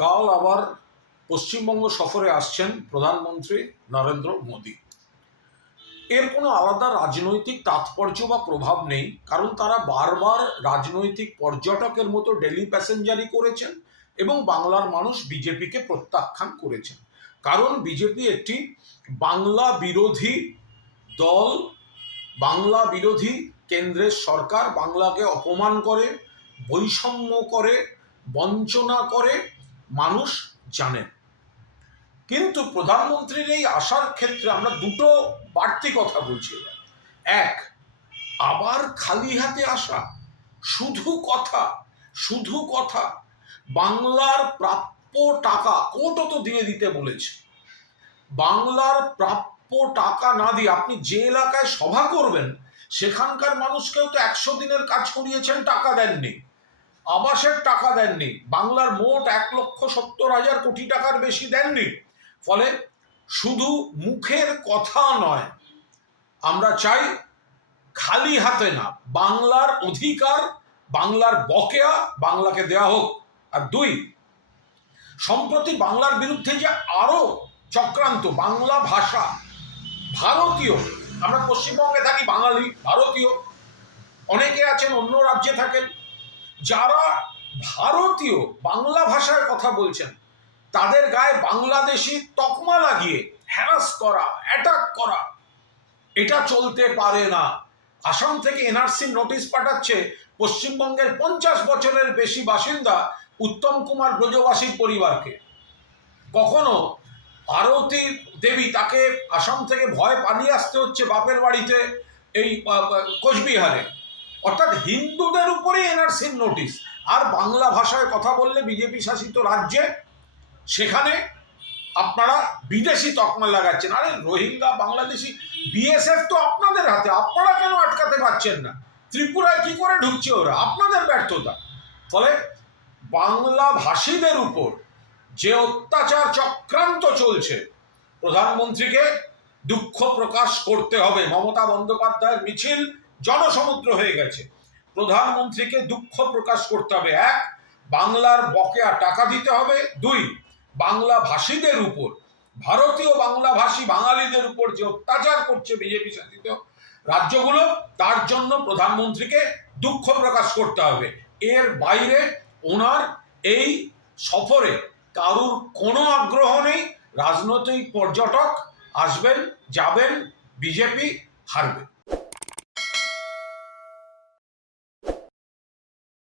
কাল আবার পশ্চিমবঙ্গ সফরে আসছেন প্রধানমন্ত্রী নরেন্দ্র মোদী। এর কোনো আলাদা রাজনৈতিক তাৎপর্য বা প্রভাব নেই, কারণ তারা বারবার রাজনৈতিক পর্যটকের মতো ডেলি প্যাসেঞ্জারি করেছেন এবং বাংলার মানুষ বিজেপিকে প্রত্যাখ্যান করেছেন। কারণ বিজেপি একটি বাংলা বিরোধী দল, বাংলা বিরোধী কেন্দ্রের সরকার, বাংলাকে অপমান করে, বৈষম্য করে, বঞ্চনা করে মানুষ জানেন। কিন্তু প্রধানমন্ত্রীর এই আসার ক্ষেত্রে আমরা দুটো বাড়তি কথা বলছি এক, আবার খালি হাতে আসা, শুধু কথা শুধু কথা, বাংলার প্রাপ্য টাকা কোর্টও তো দিয়ে দিতে বলেছে। বাংলার প্রাপ্য টাকা না দিয়ে আপনি যে এলাকায় সভা করবেন, সেখানকার মানুষকেও তো একশো দিনের কাজ করিয়েছেন, টাকা দেননি। আবাসের টাকা দেননি। বাংলার মোট এক লক্ষ সত্তর হাজার কোটি টাকার বেশি দেননি। ফলে শুধু মুখের কথা নয়, আমরা চাই খালি হাতে না, বাংলার অধিকার, বাংলার বকেয়া বাংলাকে দেয়া হোক। আর দুই, সম্প্রতি বাংলার বিরুদ্ধে যে আরও চক্রান্ত বাংলা ভাষা, ভারতীয়, আমরা পশ্চিমবঙ্গে থাকি বাঙালি, ভারতীয়, অনেকে আছেন, অন্য রাজ্যে থাকেন যারা ভারতীয় বাংলা ভাষায় কথা বলছেন, তাদের গায়ে বাংলাদেশি তকমা লাগিয়ে হ্যারাস করা অ্যাটাক করা, এটা চলতে পারে না। আসাম থেকে এনআরসি নোটিশ পাঠাচ্ছে, পশ্চিমবঙ্গের পঞ্চাশ বছরের বেশি বাসিন্দা উত্তম কুমার ব্রজবাসীর পরিবারকে। কখনো আরতি দেবী তাকে আসাম থেকে ভয় পালিয়ে আসতে হচ্ছে বাপের বাড়িতে এই কোচবিহারে। অর্থাৎ হিন্দুদের উপরেই এনআরসির নোটিশ। আর বাংলা ভাষায় কথা বললে বিজেপি শাসিত রাজ্যে, সেখানে আপনারা বিদেশি তকমা লাগাচ্ছেন। আরে রোহিঙ্গা, বাংলাদেশি, বিএসএফ তো আপনাদের হাতে। আপনারা কেন আটকাতে পারছেন না? ত্রিপুরায় কি করে ঢুকছে ওরা? আপনাদের ব্যর্থতা। ফলে বাংলা ভাষীদের উপর যে অত্যাচার চক্রান্ত চলছে, প্রধানমন্ত্রীকে দুঃখ প্রকাশ করতে হবে। মমতা বন্দ্যোপাধ্যায়ের মিছিল জনসমুদ্র হয়ে গেছে। প্রধানমন্ত্রীকে দুঃখ প্রকাশ করতে হবে। এক, বাংলার বকেয়া টাকা দিতে হবে। দুই, বাংলা ভাষীদের উপর, ভারতীয় বাংলা ভাষী বাঙালিদের উপর যে অত্যাচার করছে বিজেপি শাসিত রাজ্যগুলো, তার জন্য প্রধানমন্ত্রীকে দুঃখ প্রকাশ করতে হবে। এর বাইরে ওনার এই সফরে কারুর কোনো আগ্রহ নেই। রাজনৈতিক পর্যটক আসবেন, যাবেন, বিজেপি হারবে।